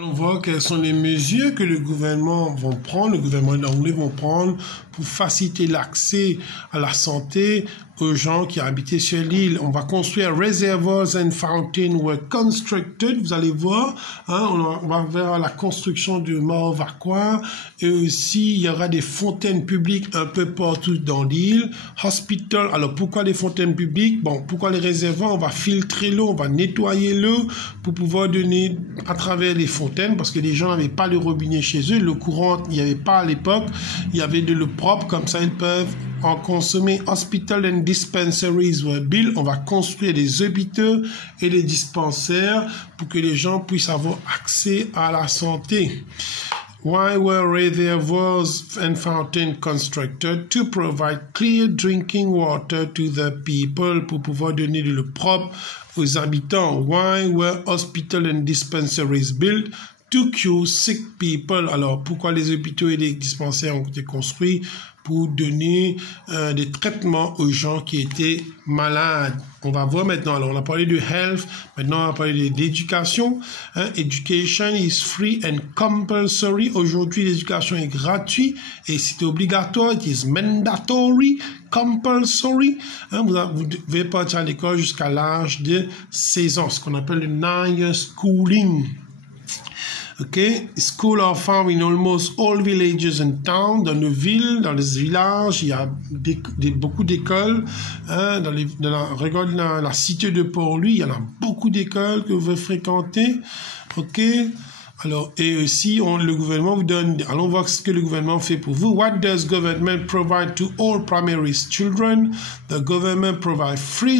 On voit quelles sont les mesures que le gouvernement anglais vont prendre pour faciliter l'accès à la santé aux gens qui habitent sur l'île. On va construire reservoirs and fountains were constructed. Vous allez voir, on va vers la construction du Mauve Aqua et aussi il y aura des fontaines publiques un peu partout dans l'île. Hospital. Alors pourquoi les fontaines publiques? Bon, pourquoi les réservoirs? On va filtrer l'eau, on va nettoyer l'eau pour pouvoir donner à travers les fontaines parce que les gens n'avaient pas le robinet chez eux. L'eau courante, il n'y avait pas à l'époque. Il y avait de l'eau propre, comme ça ils peuvent en consommer. Hospital and dispensaries were built. On va construire des hôpitaux et des dispensaires pour que les gens puissent avoir accès à la santé. Why were reservoirs and fountains constructed? To provide clear drinking water to the people, pour pouvoir donner de l'eau propre aux habitants. Why were hospitals and dispensaries built? To cure sick people. Alors, pourquoi les hôpitaux et les dispensaires ont été construits? Pour donner des traitements aux gens qui étaient malades. On va voir maintenant. Alors, on a parlé de health. Maintenant, on va parler d'éducation. Education is free and compulsory. Aujourd'hui, l'éducation est gratuite et c'est obligatoire. It is mandatory, compulsory. Vous devez partir à l'école jusqu'à l'âge de 16 ans, ce qu'on appelle le 9-year schooling. Okay, schools are found in almost all villages and towns. Dans nos villes, dans les villages, il y a beaucoup d'écoles. Regarde la cité de Port-Louis, il y en a beaucoup d'écoles que vous fréquentez. Ok. Alors, et aussi, le gouvernement vous donne, allons voir ce que le gouvernement fait pour vous. What does government provide to all primary children? The government provides free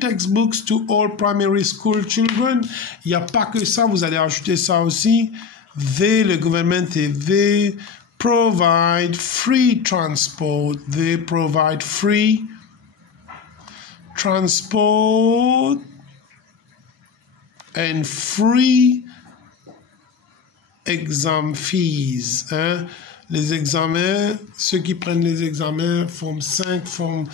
textbooks to all primary school children. Il n'y a pas que ça, vous allez ajouter ça aussi. Le gouvernement, they provide free transport. They provide free transport and free exam fees. Les examens, ceux qui prennent les examens, forme 5, forme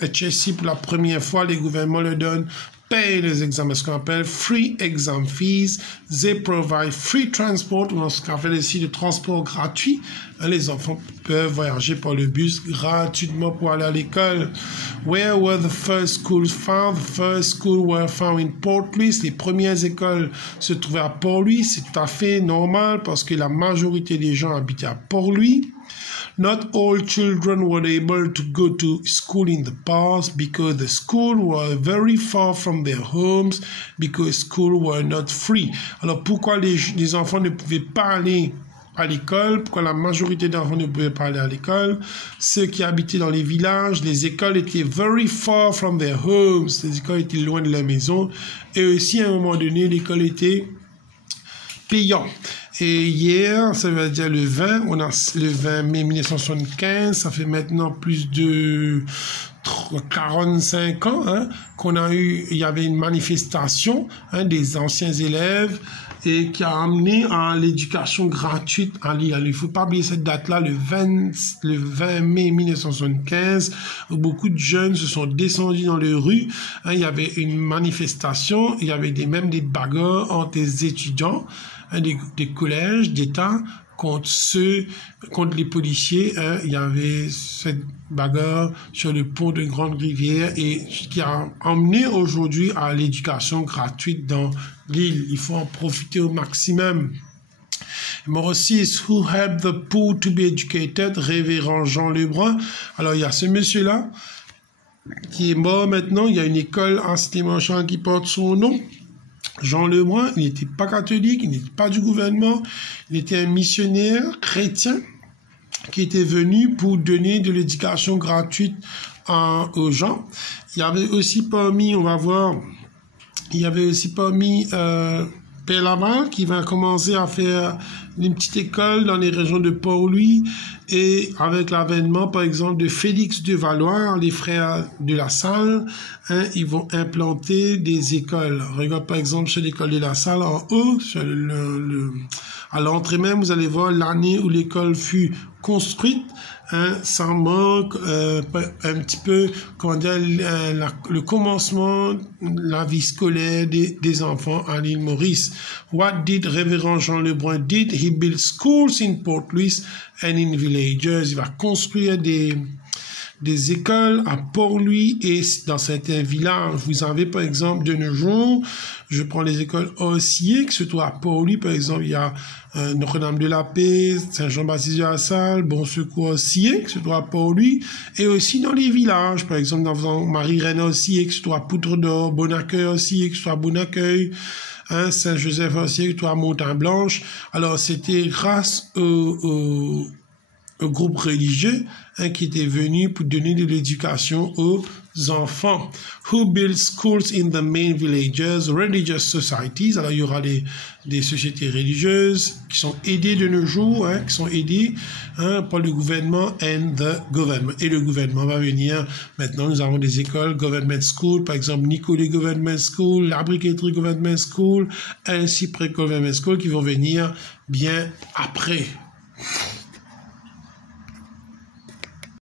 HSC pour la première fois, les gouvernements le donnent, payent les examens, ce qu'on appelle free exam fees. They provide free transport, ce qu'on appelle ici le transport gratuit. Les enfants peuvent voyager par le bus gratuitement pour aller à l'école. Where were the first schools found? The first schools were found in Port Louis. Les premières écoles se trouvaient à Port Louis. C'est tout à fait normal parce que la majorité des gens habitaient à Port Louis. Not all children were able to go to school in the past because the schools were very far from their homes because schools were not free. Alors pourquoi les enfants ne pouvaient pas aller à l'école? Pourquoi la majorité d'enfants ne pouvaient pas aller à l'école? Ceux qui habitaient dans les villages, les écoles étaient very far from their homes. Les écoles étaient loin de la maison. Et aussi, à un moment donné, l'école était payante. Et hier, ça veut dire le 20, on a le 20 mai 1975, ça fait maintenant plus de 45 ans qu'on a eu, il y avait une manifestation des anciens élèves et qui a amené à l'éducation gratuite en l'île. Il ne faut pas oublier cette date-là, le 20 mai 1975, où beaucoup de jeunes se sont descendus dans les rues. Il y avait une manifestation, il y avait même des bagarres entre les étudiants des collèges d'État contre les policiers. Il y avait cette bagarre sur le pont de Grande Rivière et qui a emmené aujourd'hui à l'éducation gratuite dans l'île. Il faut en profiter au maximum. Numéro 6, who helped the poor to be educated? Révérend Jean Lebrun. Alors, il y a ce monsieur-là qui est mort maintenant. Il y a une école en Cité-Marchand qui porte son nom. Jean Lebrun, il n'était pas catholique, il n'était pas du gouvernement, il était un missionnaire chrétien qui était venu pour donner de l'éducation gratuite aux gens. Il y avait aussi parmi, on va voir, il y avait aussi parmi Père Laval qui va commencer à faire une petite école dans les régions de Port-Louis et avec l'avènement, par exemple, de Félix de Valois, les frères de La Salle, hein, ils vont implanter des écoles. Regarde, par exemple, sur l'école de La Salle, en haut, sur à l'entrée même, vous allez voir l'année où l'école fut construite. Hein, ça manque un petit peu, comment dire, le commencement de la vie scolaire des enfants à l'île Maurice. What did Révérend Jean Lebrun did? He built schools in Port Louis and in villages. Il va construire des écoles à Port-Louis et dans certains villages. Vous avez, par exemple, de nos jours, je prends les écoles Orsier, qui se trouvent à Port-Louis, par exemple, il y a Notre-Dame de la Paix, Saint-Jean-Baptiste de la Salle, Bon Secours Orsier, qui se trouve à Port-Louis, et aussi dans les villages, par exemple, dans Marie-Reine Orsier, qui se trouve à Poutre d'Or, Bon-Accueil Orsier, qui se trouve à Bon-Accueil, hein, Saint-Joseph Orsier, qui se trouve à Montagne-Blanche. Alors, c'était grâce au groupe religieux, hein, qui était venu pour donner de l'éducation aux enfants. Who build schools in the main villages? Religious societies. Alors, il y aura des sociétés religieuses qui sont aidées de nos jours, hein, qui sont aidées, hein, par le gouvernement and the government. Et le gouvernement va venir. Maintenant, nous avons des écoles government school, par exemple, Nicolet Government School, La Briqueterie Government School, ainsi près Government School, qui vont venir bien après.